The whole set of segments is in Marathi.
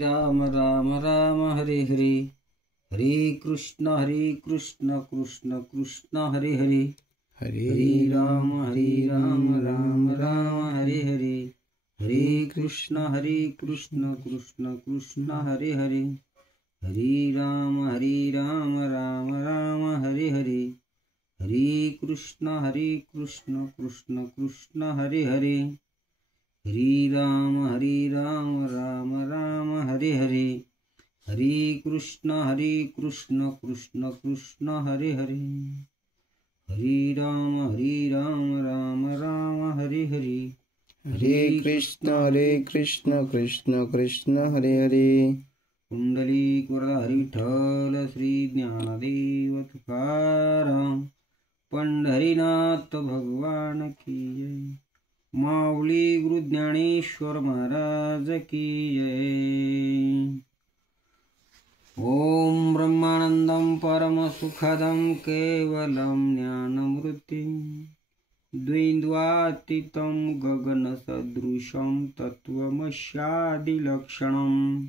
राम राम राम हरे हरे, हरे कृष्ण कृष्ण कृष्ण हरे हरे, हरे राम राम राम हरे हरे, हरे कृष्ण कृष्ण कृष्ण हरे हरे, हरे राम राम राम हरे हरे, हरे कृष्ण कृष्ण कृष्ण हरे हरे, हरे राम राम राम हरे हरे, हरे कृष्ण कृष्ण कृष्ण हरे हरे, हरे राम राम राम हरे हरे, हरे कृष्ण कृष्ण कृष्ण हरे हरे। पुंडलिक वरदा हरिविठ्ठल श्री ज्ञानदेव तुकाराम पंढरीनाथ भगवान की जय। माऊली गुरु ज्ञानेश्वर महाराज की जय। ओम ब्रह्मानंदं परमसुखदं केवलं ज्ञानमृतिं द्वैद्वातीतं गगनसदृशं तत्त्वमस्यादिलक्षणम्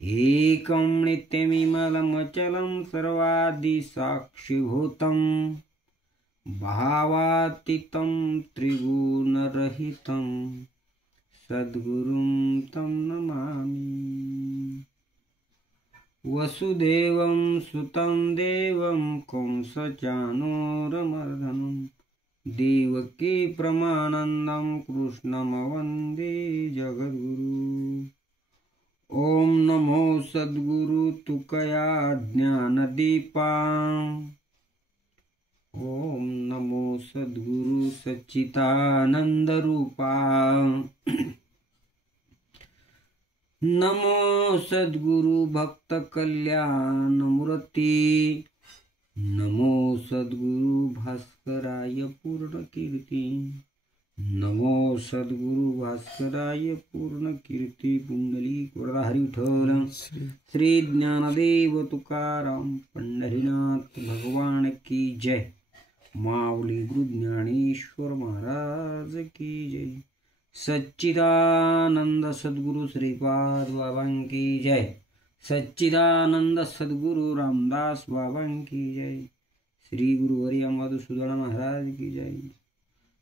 एकं नित्यमिमलमचलं सर्वादिसाक्षिभूतं भावातीतं त्रिगुणरहितं सद्गुरुं तं नमामि। वसुदेवं सुतं देवं कंसचाणूरमर्दनं देवकी परमानन्दं कृष्णं वन्दे जगद्गुरु। ओम नमो सद्गुरु तुकया ज्ञानदीपा, ओम नमो सद्गुरु सच्चिदानंद रूपा, नमो सद्गुरु भक्त कल्याण मूर्ति, नमो सद्गुरु भास्कराय पूर्ण कीर्ति, नमो सद्गुरु भास्कराय पूर्ण कीर्ति। पुंडलिक वरदा हरिविठ्ठल श्री ज्ञानदेव तुकाराम पंढरीनाथ भगवान की जय। माऊली गुरु ज्ञानेश्वर महाराज की जय। सच्चिदानंद सद्गुरु श्रीपाद बाबा की जय। सच्चिदानंद सद्गुरु रामदास बाबा की जय। श्री गुरुवर्य मधुसूदन महाराज की जय।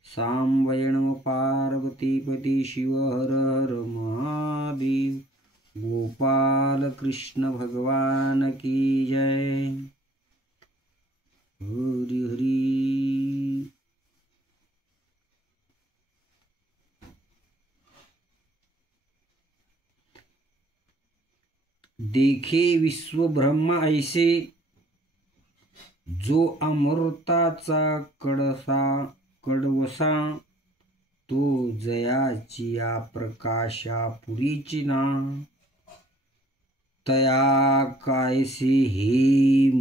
सांबय नमः पार्वतीपति शिव हर हर महादेव। गोपाल कृष्ण भगवान की जय। हरि हरि। देखे विश्व ब्रह्म ऐसे, जो अमृताचा कडवसा, तो जयाचिया प्रकाशा पुरीची ना, तया कायसे हे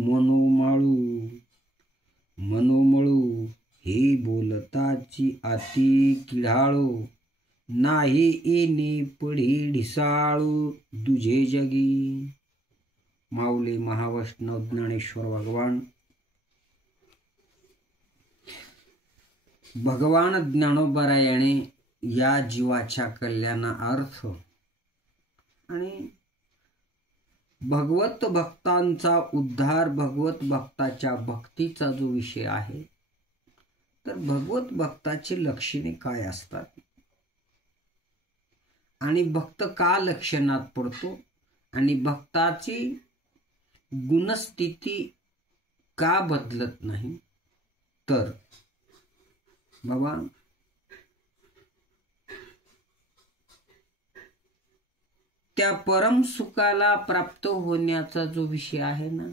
मनोमळू हे बोलताची अति किढाळू, नाही येणे पडी ढिसाळू दुजे जगी। माऊली महावैष्णव ज्ञानेश्वर भगवान ज्ञानोबरायाने या जीवाच्या कल्याणार्थ आणि भगवत भक्तांचा उद्धार, भगवत भक्ताच्या भक्तीचा जो विषय आहे, तर भगवत भक्ताची लक्षणे काय असतात आणि भक्त का लक्षणात पडतो आणि भक्ताची गुणस्थिती का बदलत नाही, तर बाबा त्या परम सुखाला प्राप्त होण्याचा जो विषय आहे ना,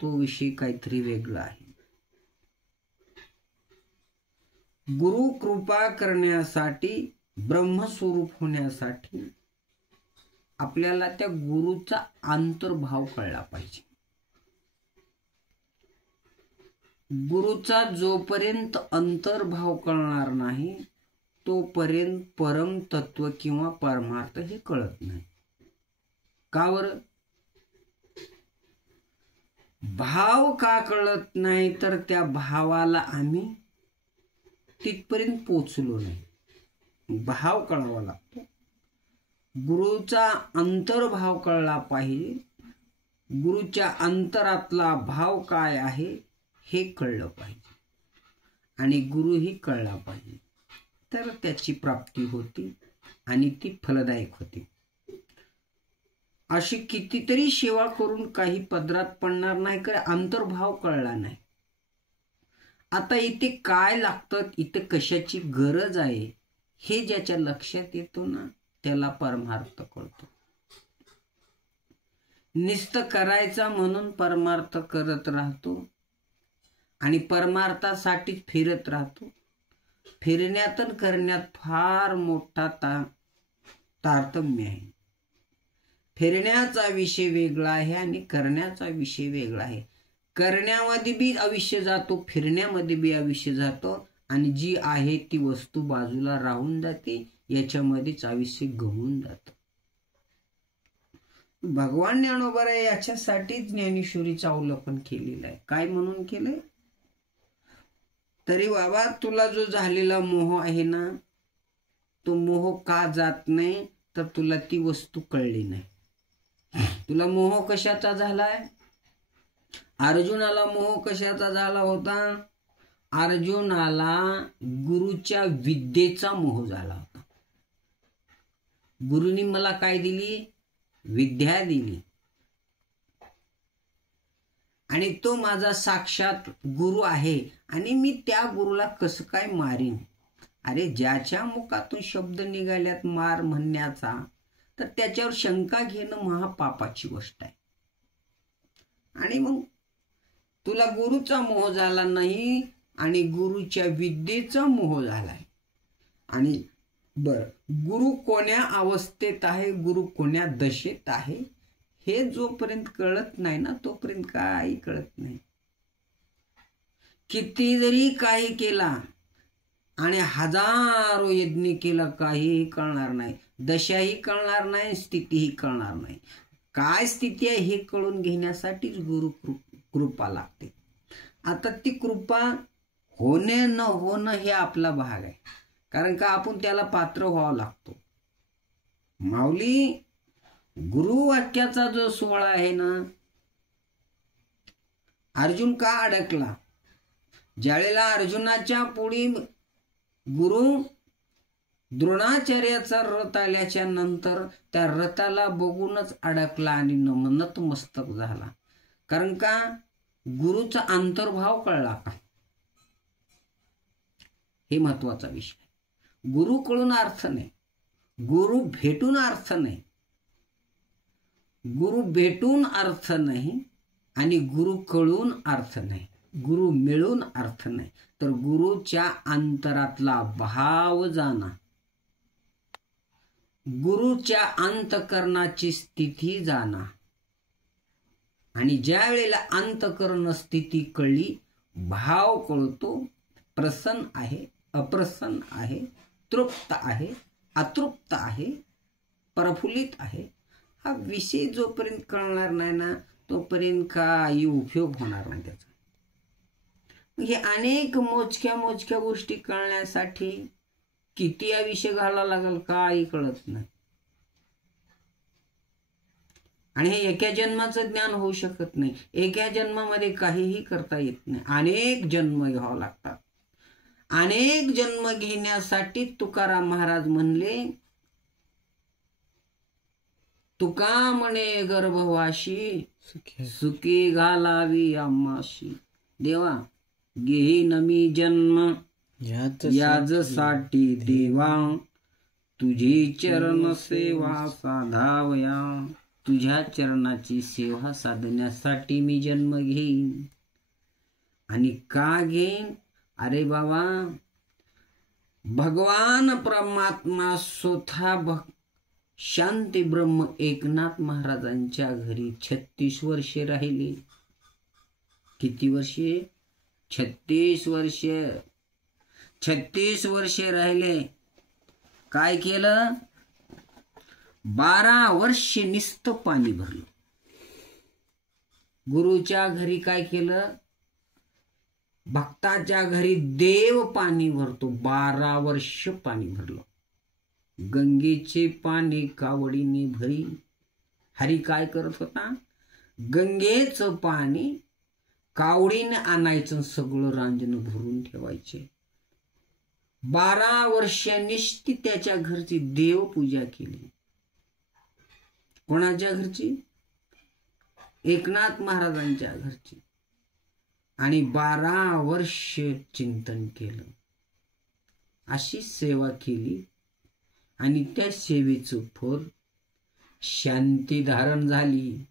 तो विषय काहीतरी वेगळा आहे। गुरु कृपा करण्यासाठी, ब्रह्मस्वरूप होण्यासाठी आपल्याला त्या गुरुचा अंतर्भाव कळला पाहिजे। गुरुचा जोपर्यंत अंतर्भाव कळणार नाही, तोपर्यंत परम तत्व किंवा परमार्थ हे कळत नाही। का बरं? भाव का कळत नाही, तर त्या भावाला आम्ही तिथपर्यंत पोचलो नाही। भाव कळावा लागतो। गुरुचा अंतर्भाव कळला पाहिजे. गुरुच्या अंतरातला भाव काय आहे हे कळलं पाहिजे आणि गुरुही कळला पाहिजे, तर त्याची प्राप्ती होती आणि ती फलदायक होती. अशी कितीतरी सेवा करून काही पदरात पडणार नाही, कारण अंतर्भाव कळला नाही. आता इथे काय लागतं, इथे कशाची गरज आहे हे ज्याच्या लक्षात येतो ना, त्याला परमार्थ कळतो. नुसतं करायचा म्हणून परमार्थ करत राहतो आणि परमार्थासाठीच फिरत राहतो. फिरण्यात आणि करण्यात फार मोठा तारतम्य आहे. फिरण्याचा विषय वेगळा आहे आणि करण्याचा विषय वेगळा आहे. करण्यामध्ये बी आयुष्य जातो, फिरण्यामध्ये बी आयुष्य जातो आणि जी आहे ती वस्तू बाजूला राहून जाते, याच्यामध्येच आयुष्य गमून जातं. भगवान ज्ञानोबा याच्यासाठीच ज्ञानेश्वरीचं अवलोकन केलेलं आहे. काय म्हणून केलंय? तरी बाबा तुला जो झालेला मोह आहे ना, तो मोह का जात नाही, तर तुला ती वस्तू कळली नाही. तुला मोह कशाचा झालाय? अर्जुनाला मोह कशाचा झाला होता? अर्जुनाला गुरुच्या विद्येचा मोह झाला होता. गुरुनी मला काय दिली? विद्या दिली आणि तो माझा साक्षात गुरु आहे आणि मी त्या गुरुला कसं काय मारीन? अरे ज्याच्या मुखातून शब्द निघाल्यात मार म्हणण्याचा, तर त्याच्यावर शंका घेणं महापापाची गोष्ट आहे. आणि मग तुला गुरुचा मोह झाला नाही आणि गुरुच्या विद्येचा मोह झालाय. आणि गुरु कोण्या अवस्थेत आहे, गुरु कोण्या दशेत आहे, हे जोपर्यंत कळत नाही ना, तोपर्यंत काही कळत नाही. किती जरी काही केला आणि हजारो यज्ञ केला, काहीही कळणार नाही. दशाही कळणार नाही, स्थितीही कळणार नाही. काय स्थिती आहे हे कळून घेण्यासाठीच गुरु कृपा लागते. आता ती कृपा होणे न होणं हे आपला भाग आहे, कारण का आपण त्याला पात्र व्हावं लागतो. माऊली गुरुवाक्याचा जो सोहळा आहे ना, अर्जुन का अडकला? ज्यावेळेला अर्जुनाच्या पुढे गुरु द्रोणाचार्याचा रथ आल्याच्या नंतर त्या रथाला बघूनच अडकला आणि नतमस्तक झाला. कारण का गुरुचा अंतर्भाव कळला का, हे महत्वाचा विषय. गुरु कळून अर्थ नाही, गुरु भेटून अर्थ नाही. गुरु भेटून अर्थ नाही आणि गुरु कळून अर्थ नाही, गुरु मिळून अर्थ नाही. तर गुरुच्या अंतरातला भाव जाणा, गुरुच्या अंतकरणाची स्थिती जाणा. आणि ज्या वेळेला अंतकरण स्थिती कळली, भाव कळतो. प्रसन्न आहे, अप्रसन्न आहे, तृप्त आहे, अतृप्त आहे, प्रफुल्लित आहे, हा विषय जोपर्यंत कळणार नाही ना, तोपर्यंत काही उपयोग होणार नाही त्याचा. हे अनेक मोजक्या गोष्टी कळण्यासाठी किती आयुष्य घालावं लागेल, काही कळत नाही. आणि हे एका जन्माचं ज्ञान होऊ शकत नाही. एका जन्मामध्ये काहीही करता येत नाही. अनेक जन्म घ्यावं लागतात. अनेक जन्म घेण्यासाठी तुकाराम महाराज म्हणले, तुका म्हणे गर्भवाशी सुखी घालावी आम्हाशी. देवा घेईन मी जन्म याजसाठी देवा, तुझी चरण सेवा साधावया. तुझ्या चरणाची सेवा साधण्यासाठी मी जन्म घेईन. आणि का घेईन? अरे बाबा, भगवान परमात्मा स्वतः शांती ब्रह्म एकनाथ महाराजांच्या घरी 36 वर्षे राहिले. किती वर्षे? 36 वर्षे. 36 वर्षे राहिले. काय केलं? 12 वर्षे नुसतं पाणी भरलं. गुरुच्या घरी काय केलं? भक्ताच्या घरी देव पाणी भरतो. 12 वर्ष पाणी भरलं. गंगेचे पाणी कावडीने भरी. हरी काय करत होता? गंगेचं पाणी कावडीने आणायचं, सगळं रांजण भरून ठेवायचे. 12 वर्षांनी त्याच्या घरची देवपूजा केली. कोणाच्या घरची? एकनाथ महाराजांच्या घरची. आणि 12 वर्ष चिंतन केलं, अशी सेवा केली. आणि त्या सेवेचं फळ शांती धारण झाली.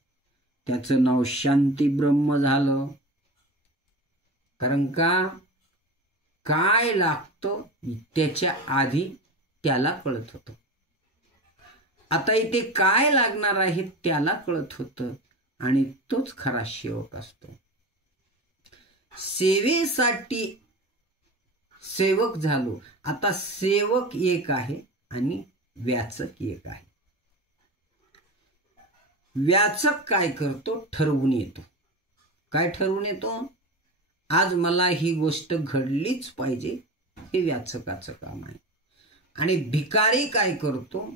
त्याचं नाव शांती ब्रह्म झालं. कारण का? काय लागतं त्याच्या आधी त्याला कळत होतं. आता इथे काय लागणार आहे त्याला कळत होतं. आणि तोच खरा सेवक असतो. सेवेसाठी सेवक झालो. आता सेवक एक आहे आणि व्याचक एक आहे. व्याचक काय करतो? ठरवून येतो. काय ठरवून येतो? आज मला ही गोष्ट घडलीच पाहिजे, हे व्याचकाचं काम आहे. आणि भिकारी काय करतो?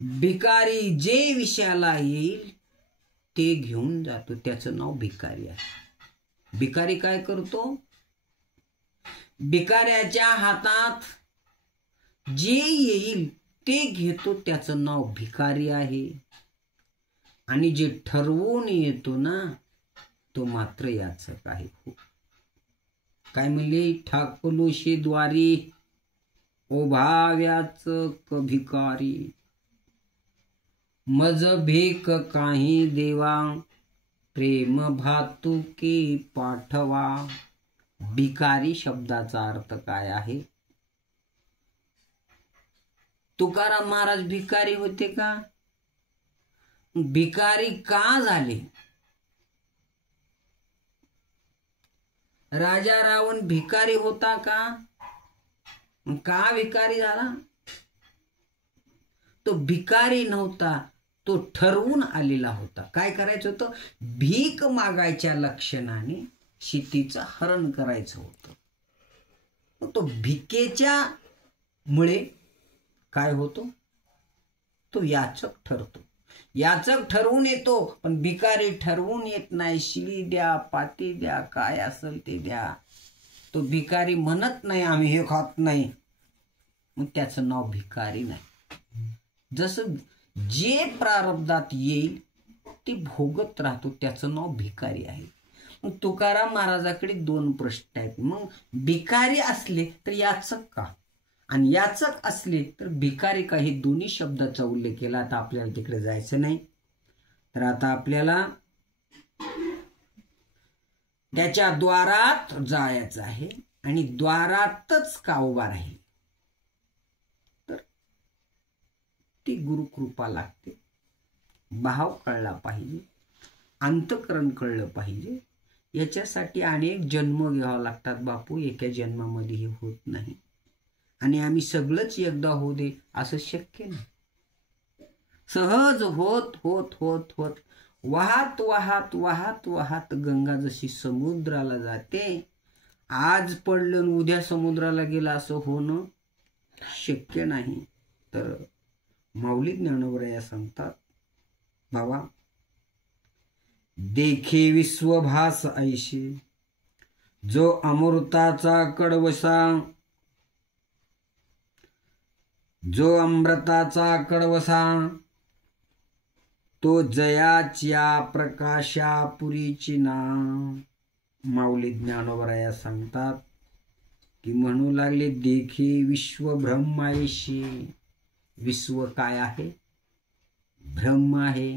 भिकारी जे विषयाला येईल ते घेऊन जातो. त्याचं नाव भिकारी आहे. भिकारी काय करतो? भिकाऱ्याच्या हातात जे येईल ते घेतो. त्याचं नाव भिकारी आहे. आणि जे ठरवून येतो ना, तो मात्र याचक आहे. काय म्हणले? ठाकलोशी द्वारी ओभा व्याचक भिकारी. मज भेक काही देवा प्रेम भातुके पाठवा. भिकारी शब्दाचा अर्थ काय आहे? तुकाराम महाराज भिकारी होते का? भिकारी का झाले? राजा रावण भिकारी होता का? का भिकारी झाला? तो भिकारी नव्हता, तो ठरवून आलेला होता. काय करायचं होतं? भीक मागायच्या लक्षणाने शेतीचं हरण करायचं होतं. तो भिकेच्या मुळे काय होतो? तो याचक ठरतो. याचक ठरवून येतो, पण भिकारी ठरवून येत नाही. शिळी द्या, पाती द्या, काय असेल ते द्या. तो भिकारी म्हणत नाही आम्ही हे खात नाही, मग त्याचं नाव भिकारी नाही. जसं जे प्रारब्धात येईल ते भोगत राहतो, त्याचं नाव भिकारी आहे. मग तुकाराम महाराजाकडे 2 प्रश्न आहेत. मग भिकारी असले तर याचक का, आणि याचक असले तर भिकारी का, हे दोन्ही शब्दाचा उल्लेख केला. आता आपल्याला तिकडे जायचं नाही. तर आता आपल्याला त्याच्या द्वारात जायचं आहे. आणि द्वारातच का उभा राहील? तर ती गुरुकृपा लागते. भाव कळला पाहिजे, अंतःकरण कळलं पाहिजे. याच्यासाठी अनेक जन्म घ्यावा लागतात बापू. एका जन्मामध्ये हे होत नाही. आणि आम्ही सगळंच एकदा होऊ दे असं शक्य नाही. सहज होत होत होत होत वाहत वाहत वाहत वाहत गंगा जशी समुद्राला जाते, आज पडलं उद्या समुद्राला गेला असं होणं शक्य नाही. तर माऊली ज्ञानोबराया सांगतात, बाबा देखे विश्वभास ऐशी जो अमृताचा कडवसा, जो अमृताचा कडवसा, तो जयाच्या प्रकाशा पुरीची ना. माऊली ज्ञानोबराया सांगतात की म्हणू लागले देखे विश्व ब्रह्मायशी. विश्व काय आहे? ब्रह्म आहे.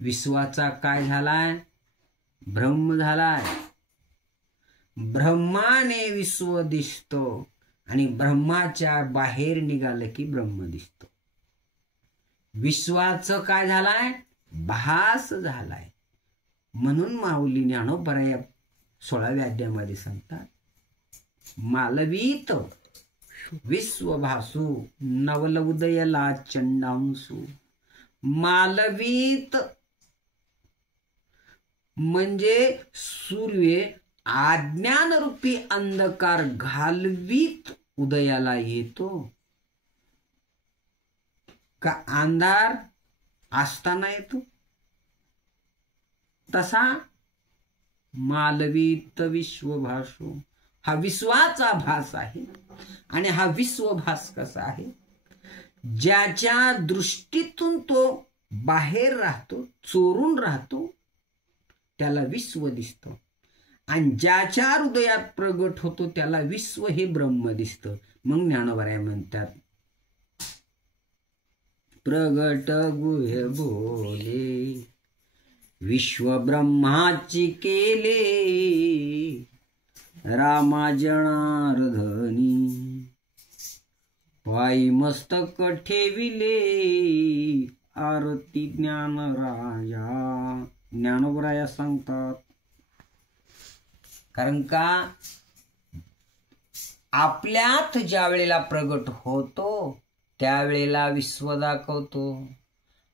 विश्वाचा काय झालाय? ब्रह्म झालाय. ब्रह्माने विश्व दिसतो आणि ब्रह्माच्या बाहेर निघालं की ब्रह्म दिसतो. विश्वाचं काय झालाय? भास झालाय. म्हणून माऊली ज्ञानोबराया 16व्या अध्यायामध्ये सांगतात, मालवीत विश्वभासू नवल उदयला चंडांसू. मालवीत म्हणजे सूर्य अज्ञानरूपी अंधकार घालवीत उदयाला येतो का अंधार असताना येतो? तसा मालवीत विश्वभासो, हा विश्वाचा भास आहे. आणि हा विश्वभास कसा आहे? ज्याच्या दृष्टीतून तो बाहेर राहतो, चोरून राहतो, त्याला विश्व दिसतं. आणि ज्याच्या हृदयात प्रगट होतो त्याला विश्व हे ब्रह्म दिसतं. मग ज्ञानोबराय म्हणतात, प्रगट गुह्य बोले विश्व ब्रह्माची केले, रामा जनार्दनी पायी मस्तक ठेविले, आरती ज्ञानराया. ज्ञानोबराया सांगतात, कारण का आपल्यात ज्या वेळेला प्रगट होतो त्यावेळेला विश्व दाखवतो,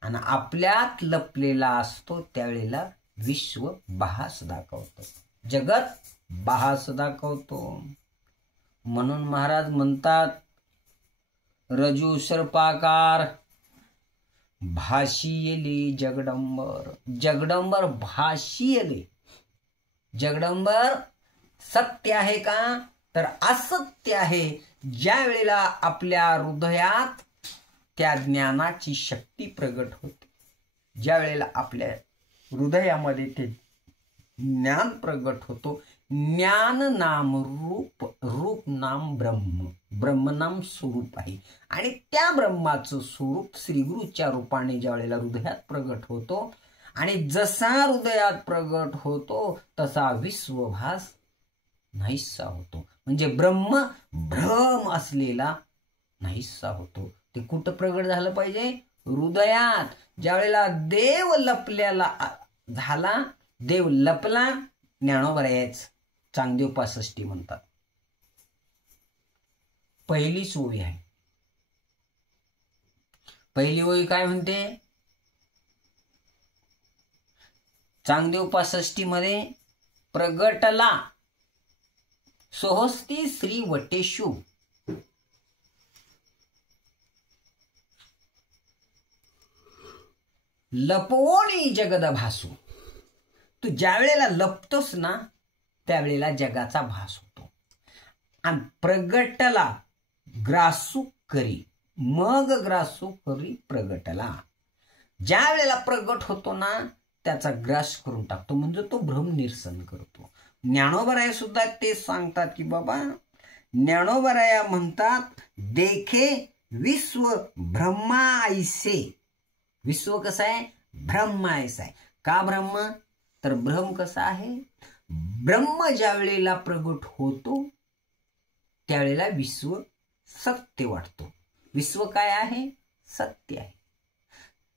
आणि आपल्यात लपलेला असतो त्यावेळेला विश्व भास दाखवतो, जगत भास दाखवतो. म्हणून महाराज म्हणतात, रजू सर्पाकार भाशियले जगदंबर. जगदंबर भाशियले. जगदंबर सत्य आहे का? तर असत्य आहे. ज्या वेळेला आपल्या हृदयात त्या ज्ञानाची शक्ती प्रगट होते, ज्या वेळेला आपल्या हृदयामध्ये ते ज्ञान प्रगट होतो, ज्ञान नाम रूप, रूप नाम ब्रह्म, ब्रह्म नाम स्वरूप आहे. आणि त्या ब्रह्माचं स्वरूप श्री गुरुच्या रूपाने ज्या वेळेला हृदयात प्रगट होतो, आणि जसा हृदयात प्रगट होतो तसा विश्वभास नाहीसा होतो. म्हणजे ब्रह्म भ्रम असलेला नाहीसा होतो. ते कुठं प्रगट झालं पाहिजे? हृदयात. ज्या वेळेला देव लपल्याला झाला, देव लपला, ज्ञानोबरायच चांगदेव 65 म्हणतात. पहिलीच ओवी आहे. पहिली ओवी काय म्हणते? चांगदेव 65 मध्ये प्रगटला सोहस्ती श्री वटेशु, लपवोनी जगद भासू. तू ज्या वेळेला लपतोस ना त्यावेळेला जगाचा भास होतो. आणि प्रगटला ग्रासू करी, मग ग्रासू करी प्रगटला. ज्या वेळेला प्रगट होतो ना त्याचा ग्रास करून टाकतो, म्हणजे तो भ्रम निरसन करतो. ज्ञानोबराया सुद्धा ते सांगतात की बाबा, ज्ञानोबराया म्हणतात, देखे विश्व ब्रह्मा ऐसे. विश्व कसं आहे? ब्रह्म ऐसा आहे. का ब्रह्म? तर ब्रह्म कसा आहे? ब्रह्म ज्या वेळेला प्रगट होतो त्यावेळेला विश्व सत्य वाटतो. विश्व काय आहे? सत्य आहे.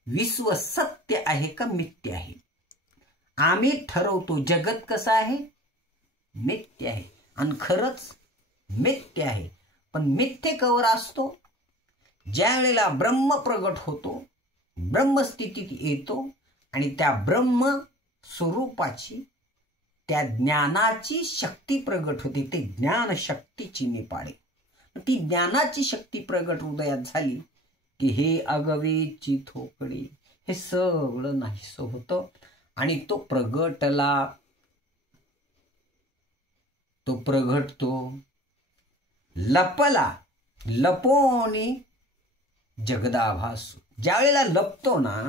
विश्व सत्य आहे का मिथ्य आहे? आम्ही ठरवतो. जगत कसं आहे? मिथ्य आहे. आणि खरंच मिथ्य आहे. पण मिथ्य कवर असतो? ज्या वेळेला ब्रह्म प्रगट होतो, ब्रह्मस्थितीत येतो, आणि त्या ब्रह्म स्वरूपाची, त्या ज्ञानाची शक्ती प्रगट होते. ते ज्ञान शक्तीची निपाडे. ती ज्ञानाची शक्ती प्रगट हृदयात झाली की हे अगवेची थोकडी, हे सगळं नाहीसं होतं. आणि तो प्रगटला, तो प्रगटतो. लपला, लपोनी जगदाभासू. ज्या वेळेला लपतो ना,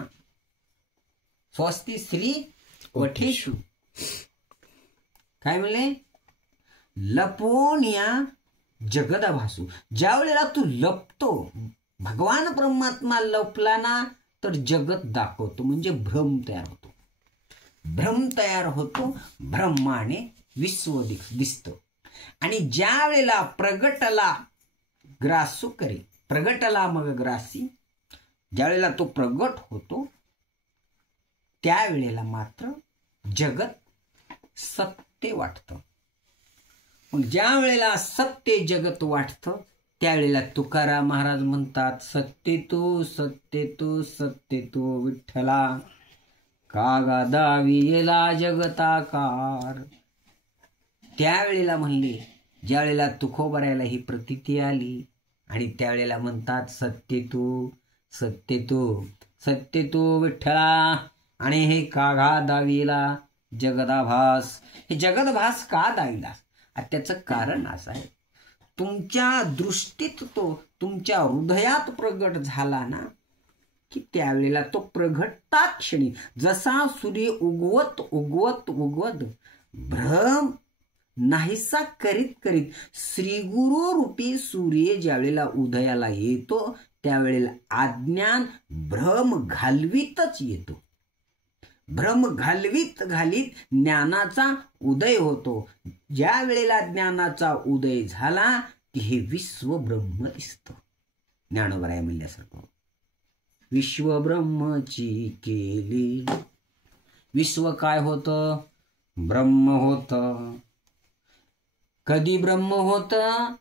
स्वस्ती श्री वठेशु. काय म्हणले? लपोनिया जगदाभासू. ज्या वेळेला तू लपतो, भगवान परमात्मा लपला ना तर जगत दाखवतो, म्हणजे भ्रम तयार होतो. भ्रम तयार होतो, ब्रह्माने विश्व दिसतं. आणि ज्या वेळेला प्रगटला ग्रासू करे, प्रगटला मग ग्रासी, ज्या वेळेला तो प्रगट होतो त्यावेळेला मात्र जगत सत्य वाटतं. मग ज्या वेळेला सत्य जगत वाटतं त्यावेळेला तुकाराम महाराज म्हणतात, सत्य तू सत्य तू सत्य तू विठ्ठला, कागदाविला जगताकार. त्यावेळेला म्हणले, ज्या वेळेला तुकोबरायला ही प्रतीती आली, आणि त्यावेळेला म्हणतात सत्य तू सत्य तू विठ्ठला. आणि हे काघा दाविला जगदाभास. हे जगदभास का दाविला? त्याचं कारण असं आहे, तुमच्या दृष्टीत तो तुमच्या हृदयात प्रगट झाला ना, की त्यावेळेला तो प्रगटता क्षणी जसा सूर्य उगवत उगवत उगवत भ्रम नाहीसा करीत करीत श्रीगुरु रूपी सूर्य ज्यावेळेला उदयाला येतो, त्यावेळेला अज्ञान भ्रम घालवीतच येतो. भ्रम घालवीत घालीत ज्ञानाचा उदय होतो. ज्या वेळेला ज्ञानाचा उदय झाला की हे विश्व ब्रह्म दिसतं. ज्ञानोबराय म्हणल्यासारखं विश्व ब्रह्मची केली. विश्व काय होतं? ब्रह्म होतं. कधी ब्रह्म होतं?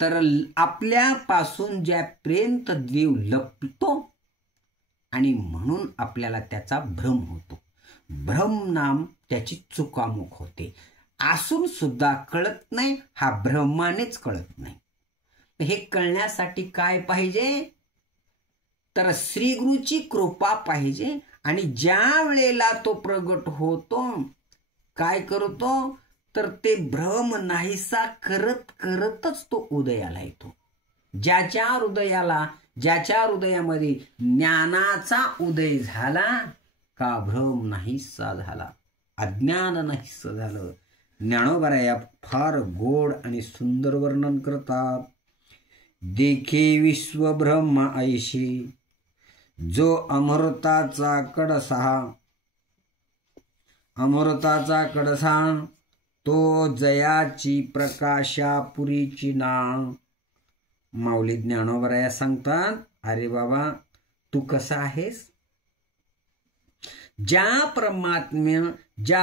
तर आपल्यापासून ज्यापर्यंत देव लपतो आणि म्हणून आपल्याला त्याचा भ्रम होतो. भ्रम नाम त्याची चुकामुक होते. असून सुद्धा कळत नाही, हा भ्रमानेच कळत नाही. हे कळण्यासाठी काय पाहिजे? तर श्रीगुरूची कृपा पाहिजे. आणि ज्या वेळेला तो प्रगट होतो, काय करतो? तर ते भ्रम नाहीसा करत करतच तो उदयाला येतो. ज्याच्या हृदयामध्ये ज्ञानाचा उदय झाला का भ्रम नाहीसा झाला, अज्ञान नाहीसं झालं. ज्ञानोबराय या फार गोड आणि सुंदर वर्णन करतात. देखे विश्व ब्रह्म ऐशी, जो अमृताचा कडसा, तो जयाची प्रकाशापुरीची नाव. माऊली ज्ञानोबराया सांगतात, अरे बाबा तू कसा आहेस? ज्या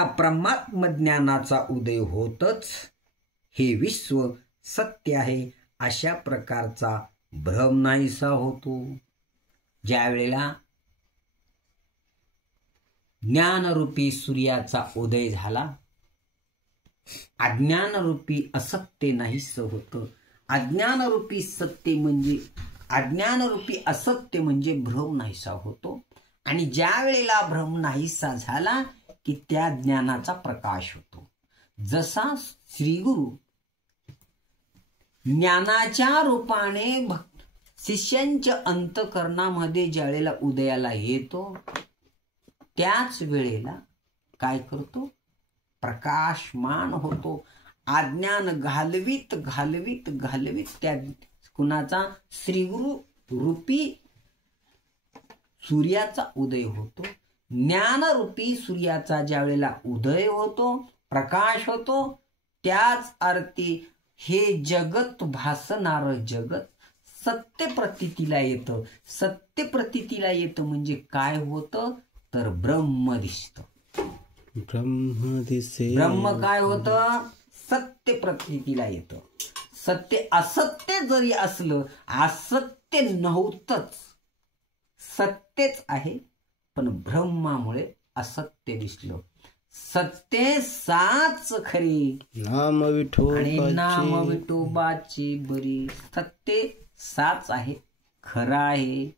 परमात्म ज्ञानाचा उदय होतच हे विश्व सत्य आहे, अशा प्रकारचा भ्रम नाहीसा होतो. ज्या वेळेला ज्ञानरूपी सूर्याचा उदय झाला, अज्ञानरूपी असत्य नाहीसं होतं. अज्ञानरूपी असत्य म्हणजे भ्रम नाहीसा होतो. आणि ज्या वेळेला भ्रम नाहीसा झाला की त्या ज्ञानाचा प्रकाश होतो. जसा श्रीगुरु ज्ञानाच्या रूपाने शिष्यांच्या अंतःकरणामध्ये ज्या वेळेला उदयाला येतो, त्याच वेळेला काय करतो? प्रकाशमान होतो. अज्ञान घालवीत घालवीत घालवीत त्या कुणाचा? श्रीगुरु रूपी सूर्याचा उदय होतो. ज्ञानरूपी सूर्याचा ज्या वेळेला उदय होतो, प्रकाश होतो, त्याच अर्थी हे जगत भासणार जगत सत्य प्रतीतीला येतं. सत्य प्रतीतीला येतं म्हणजे काय होतं? तर ब्रह्म दिसतं. ब्रह्म काय होतं? सत्य प्रतीतीला येतं. सत्य असत्य जरी असलं, असत्य नव्हतंच, सत्यच आहे, पण ब्रह्मामुळे असत्य दिसलं. सत्य साच खरी नाम विठोबाची, आणि नाम विठोबाची बरी. सत्य साच आहे, खरं आहे,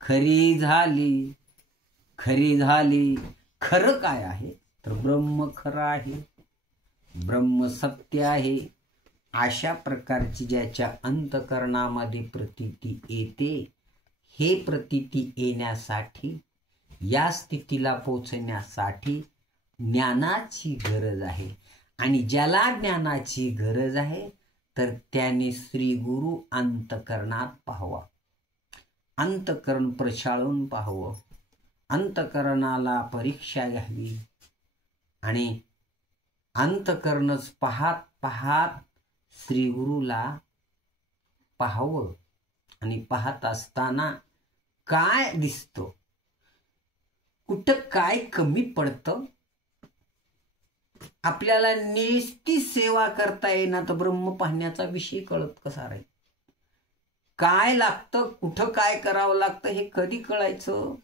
खरी झाली. खरं काय आहे? तर ब्रह्म खरं आहे, ब्रह्म सत्य आहे. अशा प्रकारची ज्याच्या अंतःकरणामध्ये प्रतीती येते, हे प्रतीती येण्यासाठी, या स्थितीला पोचण्यासाठी ज्ञानाची गरज आहे. आणि ज्याला ज्ञानाची गरज आहे तर त्याने श्री गुरु अंतःकरणात पाहावा, अंतःकरण प्रशाळून पाहावं, अंतःकरणाला परीक्षा घ्यावी. आणि अंतःकरणच पाहत पाहत श्री गुरुला पाहावं. आणि पाहत असताना काय दिसतं, कुठं काय कमी पडतं, आपल्याला निस्ती सेवा करता येणार तर ब्रह्म पाहण्याचा विषय कळत कसा राहील? काय लागतं, कुठं काय करावं लागतं हे कधी कळायचं?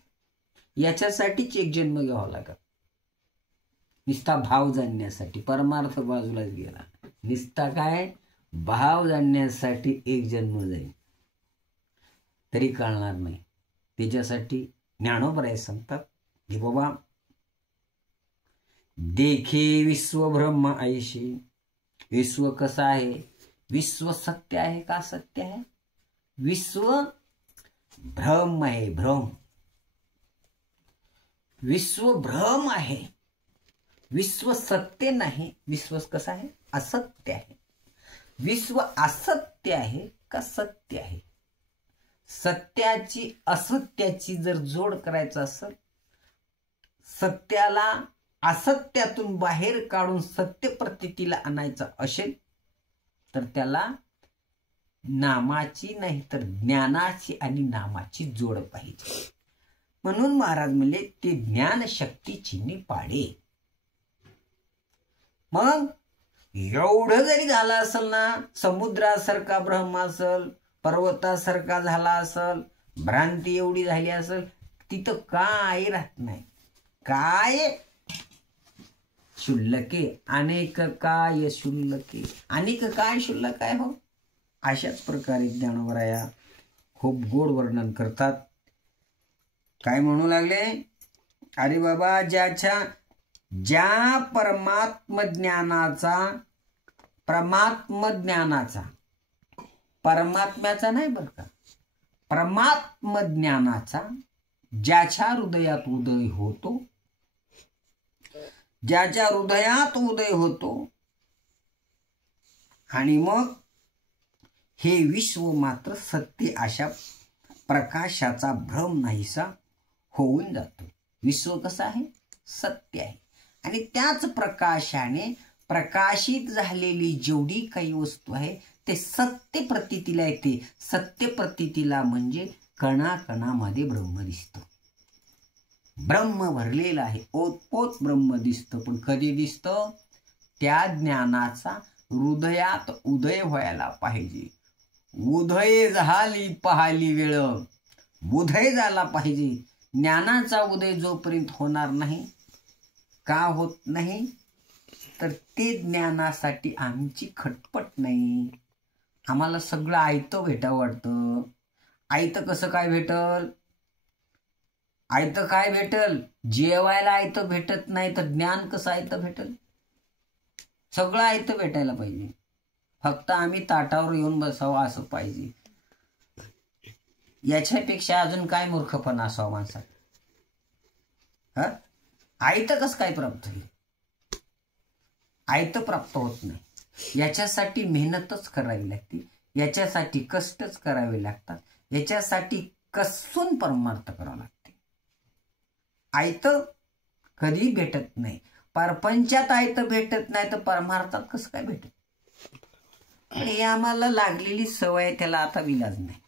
याच्यासाठीच एक जन्म घ्यावा लागत. निस्ता भाव जाणण्यासाठी, परमार्थ बाजूलाच गेला. निस्ता काय भाव जाणण्यासाठी एक जन्म जाईल. तरी कळणार नाही. त्याच्यासाठी ज्ञानोबराय सांगतात की बाबा देखे विश्व ब्रह्म ऐशी. विश्व कसं आहे? विश्व सत्य आहे का असत्य आहे? विश्व भ्रम आहे, भ्रम. विश्व भ्रम आहे, विश्व सत्य नाही. विश्व कसं आहे? असत्य आहे. विश्व असत्य आहे का सत्य आहे? सत्याची असत्याची जर जोड करायचं असेल, सत्याला असत्यातून बाहेर काढून सत्य प्रतीतीला आणायचं असेल तर त्याला नामाची नाही तर ज्ञानाची आणि नामाची जोड पाहिजे. म्हणून महाराज म्हणले ते ज्ञान शक्ती चिनी पाडे. मग एवढं जरी झालं असेल ना, समुद्रासारखा ब्रह्म असेल, पर्वतासारखा झाला असेल, भ्रांती एवढी झाली असेल, तिथं काय राहत नाही. काय शुल्लके अनेक काय शुल्लके. अनेक काय शुल्लक आहे हो. अशाच प्रकारे ज्ञानोबराया खूप गोड वर्णन करतात. काय म्हणू लागले? अरे बाबा ज्या परमात्मज्ञानाचा परमात्म्याचा नाही बरं का, परमात्मज्ञानाचा ज्याच्या हृदयात उदय होतो, ज्याच्या हृदयात उदय होतो आणि मग हे विश्व मात्र सत्य अशा प्रकाशाचा भ्रम नाहीसा होऊन जातो. विश्व कसं आहे? सत्य आहे. आणि त्याच प्रकाशाने प्रकाशित झालेली जेवढी काही वस्तू आहे ते सत्य प्रतीतीला येते. सत्य प्रतीतीला म्हणजे कणाकणामध्ये ब्रह्म दिसतं. ब्रह्म भरलेलं आहे, ओतपोत ब्रह्म दिसतं. पण कधी दिसतं? त्या ज्ञानाचा हृदयात उदय व्हायला पाहिजे. उदय झाली पाहाली वेळ, उदय झाला पाहिजे. ज्ञानाचा उदय जोपर्यंत होणार नाही, का होत नाही? तर ते ज्ञानासाठी आमची खटपट नाही. आम्हाला सगळं आयतं भेटावं वाटतं. आयतं कसं काय भेटल? आयतं काय भेटल? जेवायला आयतं भेटत नाही तर ज्ञान कसं आयतं भेटल? सगळं आयतं भेटायला पाहिजे. फक्त आम्ही ताटावर येऊन बसावं असं पाहिजे. याच्यापेक्षा अजून काय मूर्खपणा असावं माणसात? आयतं कसं काय प्राप्त होईल? आयतं प्राप्त होत नाही. याच्यासाठी मेहनतच करावी लागते, याच्यासाठी कष्टच करावे लागतात, याच्यासाठी कसून परमार्थ करावा लागते. आयतं कधी भेटत नाही. परपंचात आयतं भेटत नाही तर परमार्थात कसं काय भेटत? हे आम्हाला लागलेली सवय, त्याला आता विलाज नाही.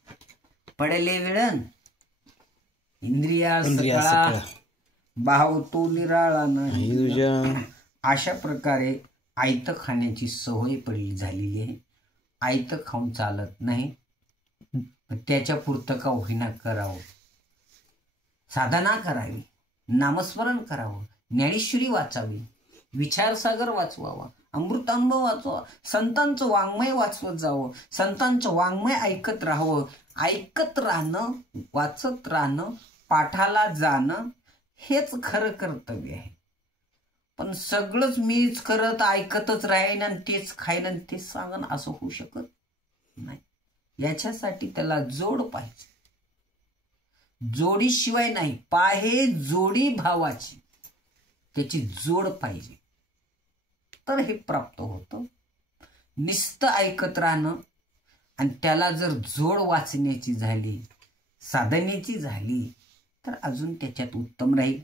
पडले विळण इंद्रिया सकळा, भाव तो निराळा नाही. अशा प्रकारे आयतं खाण्याची सवय पडली झालेली आहे. आयतं खाऊन चालत नाही. त्याच्या पुरतं का होईना करावं, साधना करावी, नामस्मरण करावं, ज्ञानेश्वरी वाचावी, विचारसागर वाचवावा, अमृतानुभव वाचवा, संतांचं वाङ्मय वाचवत जावं, संतांचं वाङ्मय ऐकत राहावं. ऐकत राहणं, वाचत राहणं, पाठाला जाणं हेच खरं कर्तव्य आहे. पण सगळंच मीच करत ऐकतच राहीन आणि तेच खाईन आणि तेच सांगन असं होऊ शकत नाही. याच्यासाठी त्याला जोड पाहिजे. जोडीशिवाय नाही, पाहे जोडी भावाची, त्याची जोड पाहिजे तर हे प्राप्त होतं. नुसतं ऐकत राहणं आणि त्याला जर जोड वाचण्याची झाली, साधनेची झाली तर अजून त्याच्यात उत्तम राहील.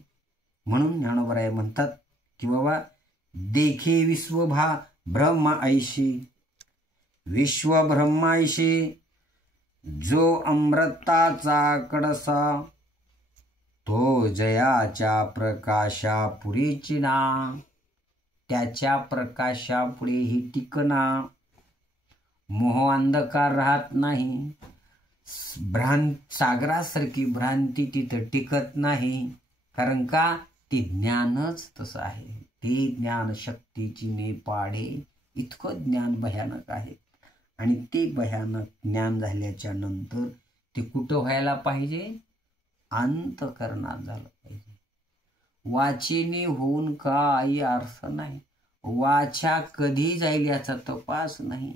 म्हणून ज्ञानोबराय म्हणतात की बाबा देखे विश्व ब्रह्म ऐशी. विश्व ब्रह्म ऐशी जो अमृताचा कडसा, तो जयाच्या प्रकाशा पुरेची ना. त्याच्या प्रकाशापुढेही टिकना. मोह अंधकार राहत नाही. सागरासारखी भ्रांती तिथं टिकत नाही. कारण का? ते ज्ञानच तसं आहे. ते ज्ञान शक्तीची ने पाडे. इतकं ज्ञान भयानक आहे. आणि ते भयानक ज्ञान झाल्याच्या नंतर ते कुठं व्हायला पाहिजे? अंतःकरणात झालं पाहिजे. वाचेने होऊन काही अर्थ नाही. वाचा कधी जाईल याचा तपास नाही.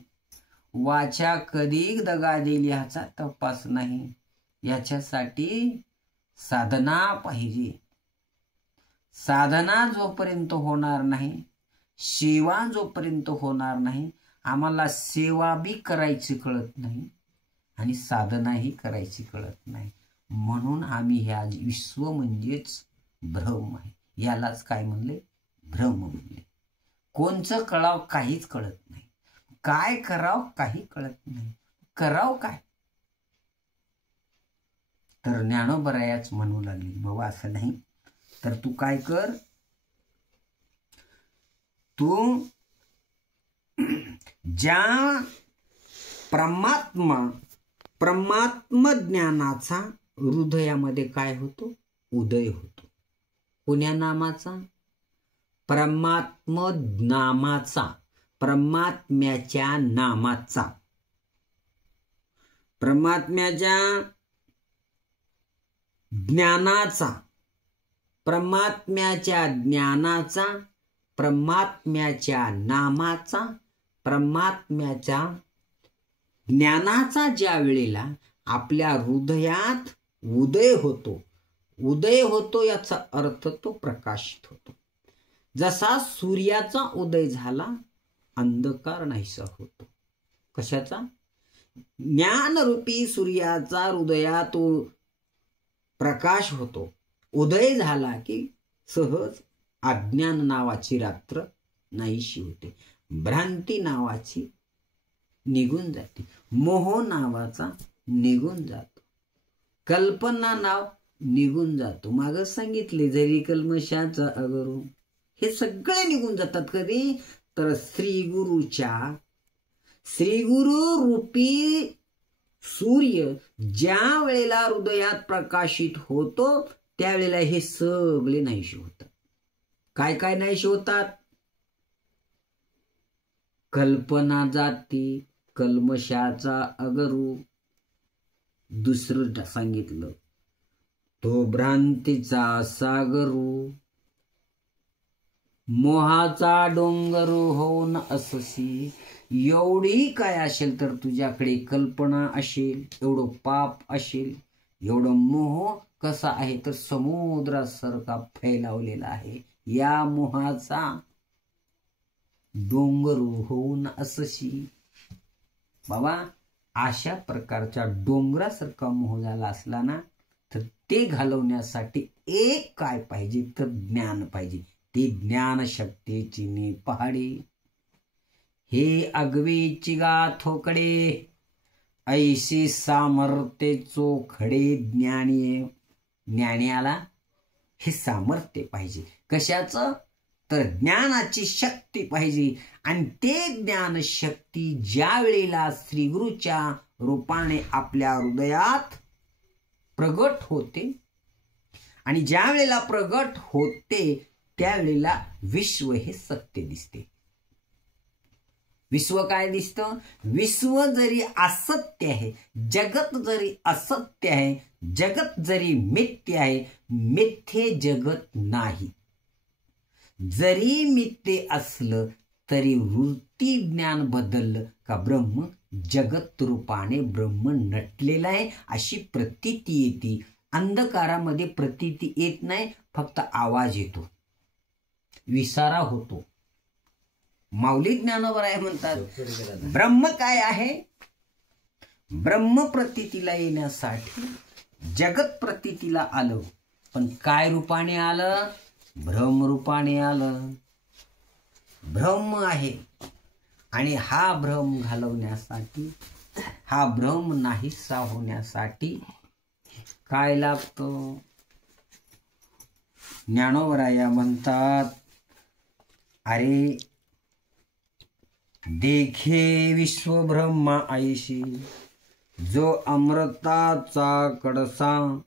वाचा कधी दगा देईल याचा तपास नाही. याच्यासाठी साधना पाहिजे. साधना जोपर्यंत होणार नाही, सेवा जोपर्यंत होणार नाही, आम्हाला सेवा बी करायची कळत नाही आणि साधनाही करायची कळत नाही. म्हणून आम्ही ह्या विश्व म्हणजेच भ्रम आहे, यालाच काय म्हणले? भ्रम म्हणले. कोणचं कळाव काहीच कळत नाही. काय करावं काही कळत नाही. करावं काय? तर ज्ञानोबरायाच म्हणू लागली, बाबा असं नाही, तर तू काय कर, तू ज्या परमात्म ज्ञानाचा हृदयामध्ये काय होतो? उदय होतो. कोण्या नामाचा? परमात्म नामाचा, परमात्म्याच्या नामाचा. परमात्म्याच्या ज्ञानाचा, परमात्म्याच्या ज्ञानाचा, परमात्म्याच्या नामाचा, परमात्म्याच्या ज्ञानाचा ज्या वेळेला आपल्या हृदयात उदय होतो, उदय होतो याचा अर्थ तो प्रकाशित होतो. जसा सूर्याचा उदय झाला, अंधकार नाहीसा होतो. कशाचा? ज्ञानरूपी सूर्याचा हृदयात प्रकाश होतो. उदय झाला की सहज अज्ञान नावाची रात्र नाहीशी होते. भ्रांती नावाची निघून जाते. मोह नावाचा निघून जातो. कल्पना नाव निघून जातो. मागं सांगितले, जरी कल्मशाचा अगरू, हे सगळे निघून जातात. कधी? तर श्रीगुरु रूपी सूर्य ज्या वेळेला हृदयात प्रकाशित होतो, त्यावेळेला हे सगळे नाहीशी होतात. काय काय नाहीशी होतात? कल्पना जाती, कल्मशाचा अगरू. दुसरं सांगितलं, तो भ्रांतीचा सागरू, मोहाचा डोंगरू होऊन अससी. एवढी काय असेल तर तुझ्याकडे कल्पना असेल, एवढं पाप असेल, एवढं मोह कसा आहे तर समुद्रासारखा फैलावलेला आहे. या मोहाचा डोंगरू होऊन असशी. बाबा, अशा प्रकारच्या डोंगरासारखा मोह झाला असला ना, तर ते घालवण्यासाठी एक काय पाहिजे तर ज्ञान पाहिजे. ती ज्ञानशक्तीची नी पहाडी. हे अगवीची गाथोकडे, ऐशी सामर्थ्य चोखडे ज्ञानी. ज्ञानियाला हे सामर्थ्य पाहिजे. कशाचं? तर ज्ञानाची शक्ती पाहिजे. आणि ते ज्ञानशक्ती ज्या वेळेला श्रीगुरूच्या रूपाने आपल्या हृदयात प्रगट होते, आणि ज्या वेळेला प्रगट होते त्यावेळेला विश्व हे सत्य दिसते. विश्व काय दिसतं? विश्व जरी असत्य आहे, जगत जरी असत्य आहे, जगत जरी मिथ्य आहे, मिथ्ये जगत नाही. जरी मिथ्ये असलं तरी वृत्ती ज्ञान बदललं का ब्रह्म जगत रूपाने ब्रह्म नटलेला आहे अशी प्रतीती येते. अंधकारामध्ये प्रतीती येत नाही, फक्त आवाज येतो, विसारा होतो. माऊली ज्ञानोबराय म्हणतात, ब्रह्म काय आहे? ब्रह्म प्रतीतीला येण्यासाठी जगत प्रतीतीला आलं, पण काय रूपाने आलं? भ्रम रूपाने आलं. भ्रम आहे, आणि हा भ्रम घालवण्यासाठी, हा भ्रम नाहीसा होण्यासाठी काय लागतं? ज्ञानोबराया म्हणतात, अरे देखे विश्व ब्रह्मा ऐशी, जो अमृताचा कडसा,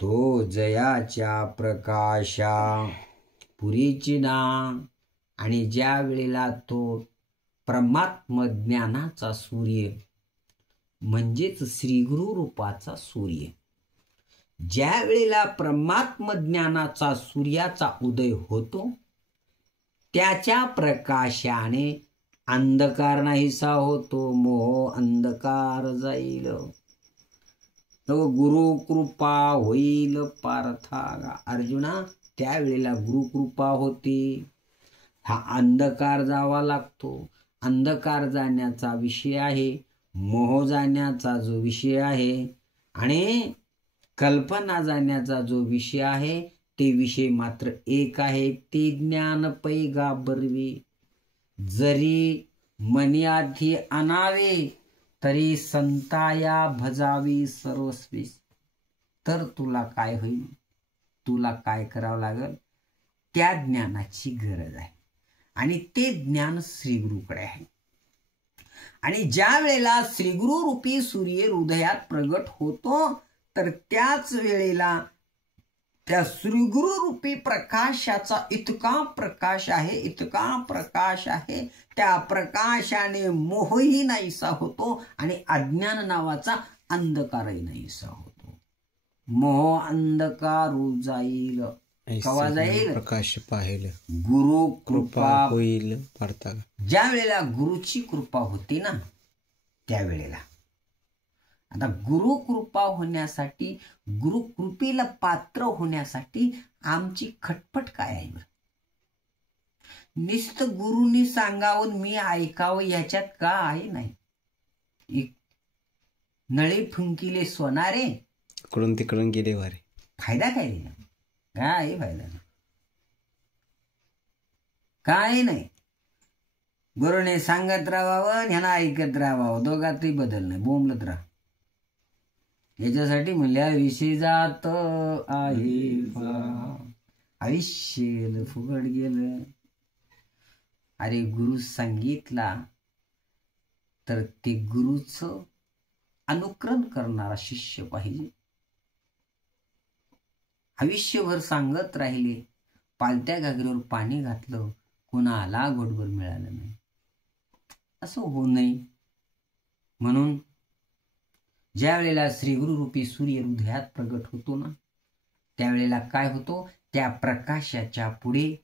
तो जयाच्या प्रकाशा पुरीची ना. आणि ज्या वेळेला तो परमात्म ज्ञानाचा सूर्य म्हणजेच श्रीगुरु रूपाचा सूर्य. ज्या वेळेला परमात्म ज्ञानाचा सूर्याचा उदय होतो त्याच्या प्रकाशाने अंधकार नाहीसा होतो, मोह अंधकार जाईल, तो गुरु कृपा होईल पार्था. अर्जुना, त्यावेळेला गुरुकृपा होते, हा अंधकार जावा लागतो. अंधकार जाण्याचा विषय आहे, मोह जाण्याचा जो विषय आहे आणि कल्पना जाण्याचा जो विषय आहे ते विषय मात्र एक आहे, ते ज्ञान पैगा बरवी. जरी मनी आधी आणावे तरी संताया भजावी सर्वस्वी. तर तुला काय होईल, तुला काय करावं लागेल, त्या ज्ञानाची गरज आहे आणि ते ज्ञान श्रीगुरूकडे आहे. आणि ज्या वेळेला श्रीगुरु रूपी सूर्य हृदयात प्रगट होतो तर त्याच वेळेला त्या श्रीगुरु रूपी प्रकाशाचा इतका प्रकाश आहे, इतका प्रकाश आहे, त्या प्रकाशाने मोहही नाहीसा होतो आणि अज्ञान नावाचा अंधकारही नाहीसा होतो. मोह अंधकार जाईल, कवा जाईल, प्रकाश पाहिल, गुरु कृपा होईल पार्था. ज्या वेळेला गुरुची कृपा होती ना त्यावेळेला. आता गुरु कृपा होण्यासाठी, गुरु कृपेला पात्र होण्यासाठी आमची खटपट काय आहे? नुसतं गुरुनी सांगावं मी ऐकावं याच्यात काय नाही. नळे फुंकिले सोनारे, इकडून तिकडून गेले वारे, फायदा काय नाही, काय फायदा नाही, काय नाही. गुरुने सांगत राहावं, ह्यानं ऐकत राहावं, दोघातही बदल नाही, बोंबलत राहा. याच्यासाठी म्हणल्या विषय जात आहे, आयुष्य फुगड गेलं. अरे गुरु सांगितला तर ते गुरुचं अनुकरण करणारा शिष्य पाहिजे. आयुष्यभर सांगत राहिले, पालत्या घागरीवर पाणी घातलं, कोणाला घोटभर मिळालं नाही, असं होऊ नये. म्हणून ज्या वेळेला श्रीगुरु रूपी सूर्य हृदयात प्रगट होतो ना त्यावेळेला काय होतो, त्या प्रकाशाच्या पुढे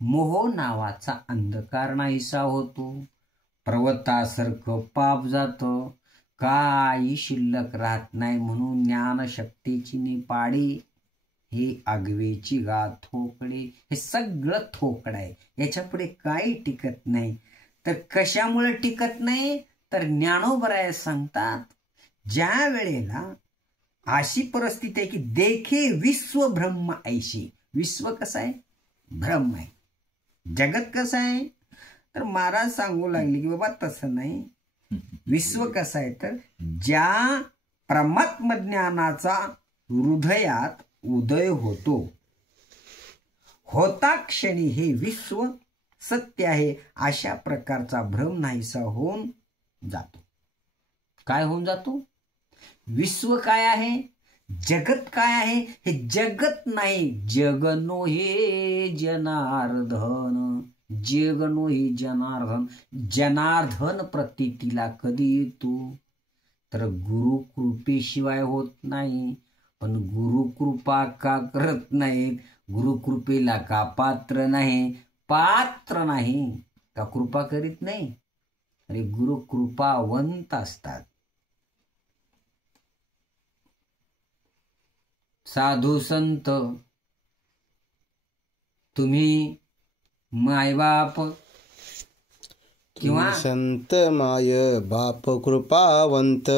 मोह नावाचा अंधकार नाहीसा होतो, पर्वतासारखं पाप जातं, काही शिल्लक राहत नाही. म्हणून ज्ञानशक्तीची निपाडी, हे आगवेची गा थोकडे, हे सगळं थोकड आहे, याच्या पुढे काही टिकत नाही. तर कशामुळे टिकत नाही, तर ज्ञानोबराय सांगतात, ज्या वेळेला अशी परिस्थिती आहे की देखे विश्व ब्रह्म ऐशी. विश्व कसं आहे, ब्रह्म आहे. जगत कसं आहे, तर महाराज सांगू लागले की बाबा तसं नाही. विश्व कसं आहे, तर ज्या परमात्म ज्ञानाचा हृदयात उदय होतो, होता क्षणी हे विश्व सत्य आहे, अशा प्रकारचा भ्रम नाहीसा होऊन जातो. काय होऊन जातो, विश्व काय आहे, जगत काय आहे, हे जगत नाही, जगनो हे जनार्दन, जगनो हे जनार्दन. जनार्दन प्रतीतीला कधी येतो, तर गुरु कृपेशिवाय होत नाही. पण गुरु कृपा का करत नाहीत, गुरु कृपेला का पात्र नाही, पात्र नाही का कृपा करीत नाही. अरे गुरु कृपावंत असतात. साधू संत, तुम्ही मायबाप किंवा संत माय बाप कृपावंत,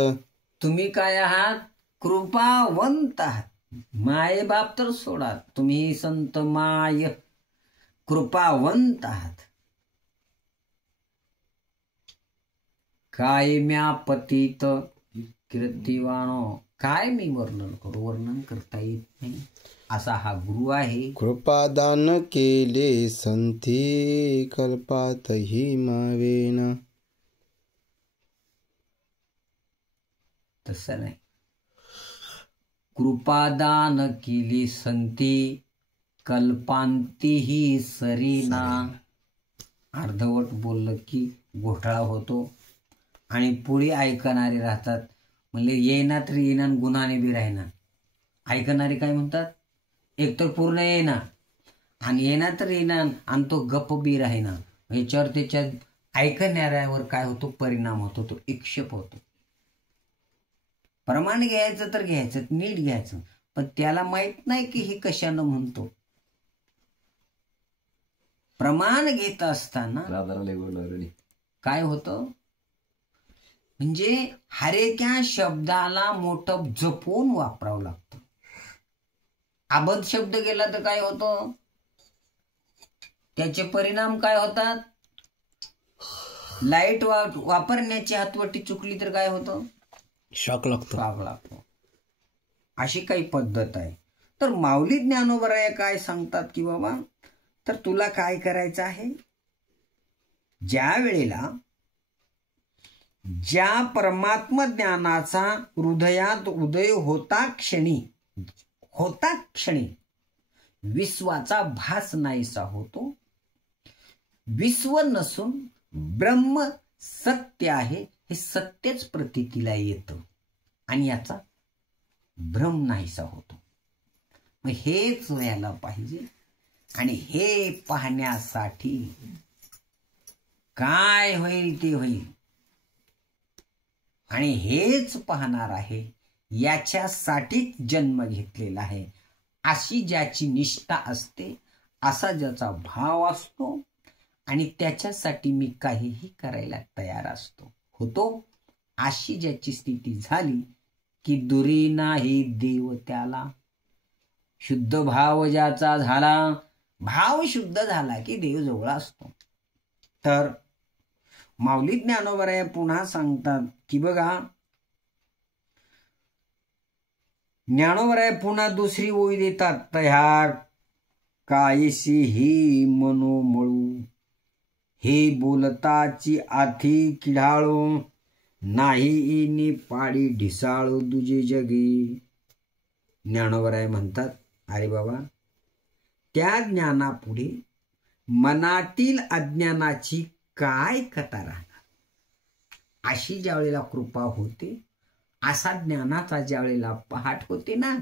तुम्ही काय आहात, कृपावंत आहात. माय बाप तर सोडा, तुम्ही संत माय कृपावंत आहात. काय म्या पतित कीर्तिवानो, काय मी वर्णन करू, वर्णन करता येत नाही, असा हा गुरु आहे. कृपादान केले संती, कल्पातही मावेना. तसं नाही, कृपादान केली संती, कल्पांतीही सरीना. अर्धवट बोललं की घोटाळा होतो आणि पुढे ऐकणारे राहतात म्हणले येईना तर येईना गुन्हाने बी राहिना. ऐकणारे काय म्हणतात, एक तर पूर्ण येईना आणि येणार तर येणार आणि तो गप्प बी राहिना. याच्यावर त्याच्या ऐकणाऱ्यावर काय होतो, परिणाम होतो, तो इक्षेप होतो. प्रमाण घ्यायचं तर घ्यायचं, नीट घ्यायचं, पण त्याला माहित नाही की हे कशानं म्हणतो. प्रमाण घेत असताना काय होतं, म्हणजे हरेक्या शब्दाला मोठं जपून वापरावं लागतं. अबध शब्द गेला तर काय होतं, त्याचे परिणाम काय होतात. लाईट वापरण्याची हातवटी चुकली तर काय होतं, शॉक लागतो. अशी काही पद्धत आहे. तर माऊली ज्ञानोबराय काय सांगतात की बाबा, तर तुला काय करायचं आहे, ज्या वेळेला ज्या परमात्म ज्ञानाचा हृदयात उदय होता क्षणी विश्वाचा भास नाहीसा होतो. विश्व नसून ब्रह्म सत्य आहे हे सत्यच प्रतीतीला येतं आणि याचा भ्रम नाहीसा होतो. मग हेच व्हायला पाहिजे. आणि हे पाहण्यासाठी काय होईल ते होईल आणि हेच पाहणार आहे, याच्यासाठी जन्म घेतलेला आहे, अशी ज्याची निष्ठा असते, असा ज्याचा भाव असतो आणि त्याच्यासाठी मी काहीही करायला तयार होतो, अशी ज्याची स्थिती झाली की दुरी नाही देव त्याला. शुद्ध भाव ज्याचा झाला, भाव शुद्ध झाला की देव जवळ असतो. तर माऊली ज्ञानोबराय पुन्हा सांगतात की बघा, ज्ञानोबराय पुन्हा दुसरी ओळी देतात, तयार कायशी ही मनोमळू, हे बोलताची आधी किढाळो, नाही इनी पाडी ढिसाळू दुजे जगी. ज्ञानोबराय म्हणतात, अरे बाबा, त्या ज्ञानापुढे मनातील अज्ञानाची काय कथा राहणार. अशी ज्या वेळेला कृपा होते, असा ज्ञानाचा ज्या वेळेला पहाट होते ना,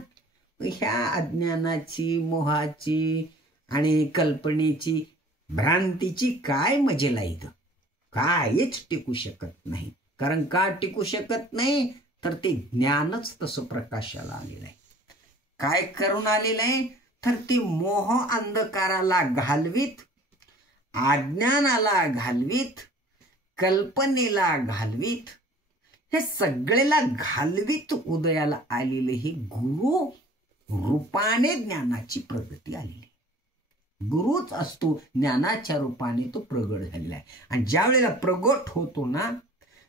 ह्या अज्ञानाची, मोहाची आणि कल्पनेची, भ्रांतीची काय मजेला येतं, काहीच टिकू शकत नाही. कारण का टिकू शकत नाही, तर ते ज्ञानच तसं प्रकाशाला आलेलं आहे. काय करून आलेलं आहे, तर ते मोह अंधकाराला घालवीत, अज्ञानाला घालवीत, कल्पनेला घालवीत, हे सगळेला घालवीत उदयाला आलेले हे गुरु रूपाने ज्ञानाची प्रगती आलेली. गुरुच असतो, ज्ञानाच्या रूपाने तो प्रगट झालेला आहे. आणि ज्या वेळेला प्रगट होतो ना,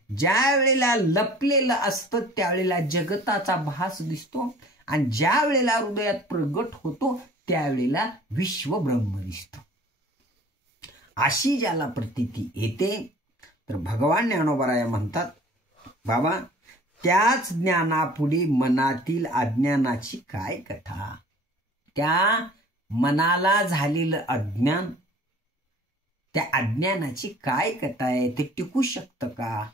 ज्या वेळेला लपलेलं असतं त्यावेळेला जगताचा भास दिसतो, आणि ज्या वेळेला हृदयात प्रगट होतो त्यावेळेला विश्व ब्रह्म दिसतो. अशी ज्याला प्रतीती येते, तर भगवान ज्ञानोबराय म्हणतात, बाबा, त्याच ज्ञानापुढे मनातील अज्ञानाची काय कथा. त्या मनाला झालेलं अज्ञान, त्या अज्ञानाची काय कथा आहे. ते टिकू शकतं का,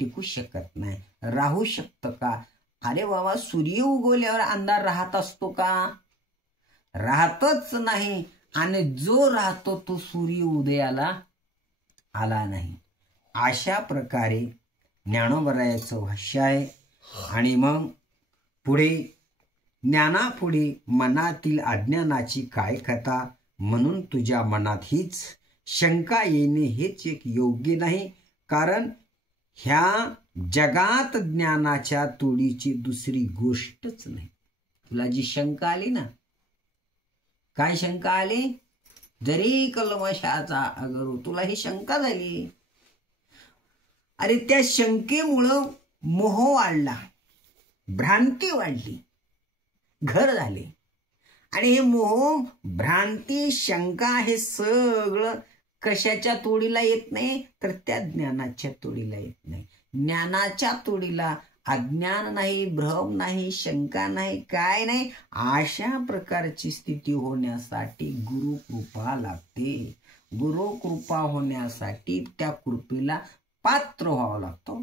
टिकू शकत नाही. राहू शकतं का. अरे बाबा, सूर्य उगवल्यावर अंधार राहत असतो का, राहतच नाही. आणि जो राहतो तो सूर्य उदयाला आला नाही. अशा प्रकारे ज्ञानोबरायाचं भाष्य आहे. आणि मग पुढे ज्ञानापुढे मनातील अज्ञानाची काय कथा, म्हणून तुझ्या मनात हीच शंका येणे हेच एक योग्य नाही. कारण ह्या जगात ज्ञानाच्या तोडीची दुसरी गोष्टच नाही. तुला जी शंका आली ना, काय शंका आली, जरी कल्मशाचा अगर तुला ही शंका झाली, अरे त्या शंकेमुळं मोह वाढला, भ्रांती वाढली, घर झाले. आणि हे मोह, भ्रांती, शंका हे सगळं कशाच्या तोडीला येत नाही, तर त्या ज्ञानाच्या तोडीला येत नाही. ज्ञानाच्या तोडीला अज्ञान नाही, भ्रम नाही, शंका नाही, काय नाही. अशा प्रकारची स्थिती होण्यासाठी गुरुकृपा लागते. गुरुकृपा होण्यासाठी त्या कृपेला पात्र व्हावं लागतं.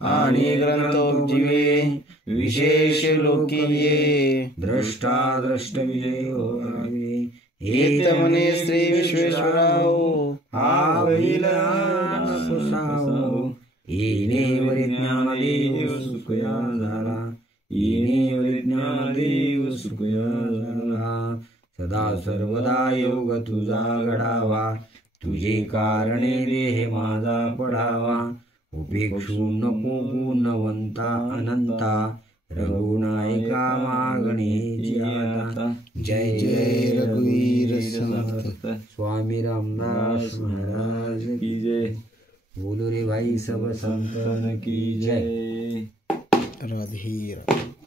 आणि ग्रंथोपजीवे विशेष लोकीये द्रष्टा द्रष्टविजय होरावे हेत म्हणे श्री विश्वेश्वराओ हा होईल येणेवर ज्ञानदेव सुखया झाला येणेवर ज्ञानदेव सुखया झाला सदा सर्वदा योग तुझा घडावा तुझे कारणे देह माझा पडावा उपेक्षू नको गुणवंता अनंता रघुनायका मागणे आता जय जय रघुवीर समर्थ स्वामी रामदास महाराज की जय बोलो रे भाई सब संतन की जय राधे राधे।